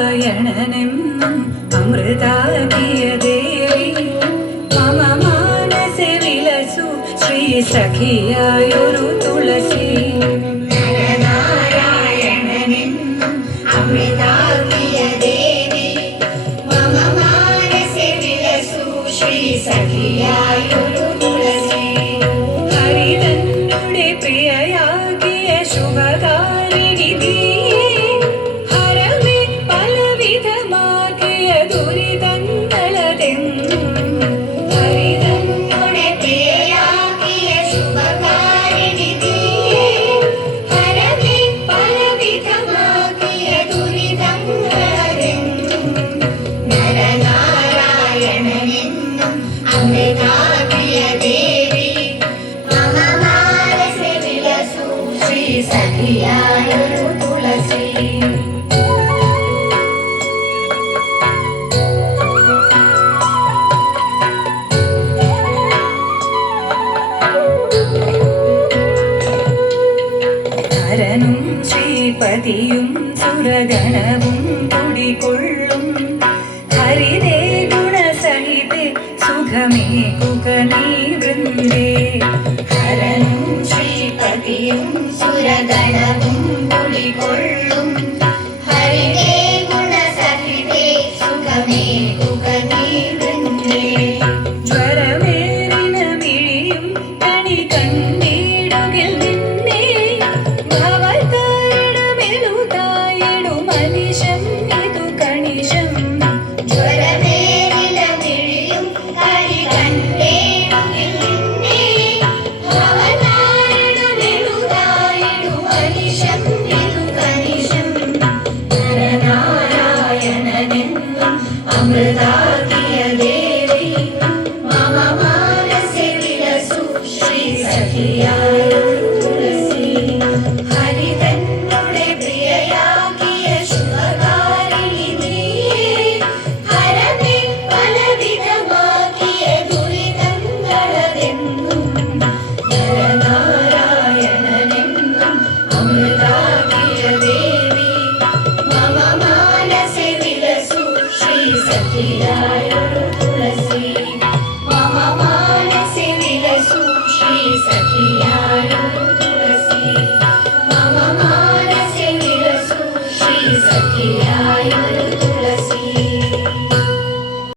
നരനാരായണനെന്നും അമൃതാകിയത് ಶಿರಸು ಶ್ರೀ ಸಖಿಯರು ತುಳಸಿ ದುರಿದನ್ನು സഖിയായൊരു തുളസി. ശരനും ശ്രീപതിയും സുരഗണവും കുടികൊള്ളും ഹരിതേ ഗുണസഹിത സുഖമേ ശക്തിയും സുരഗണവും കുടികൊള്ളും ेवी मम मानसे विलसु श्रीसखिया सखी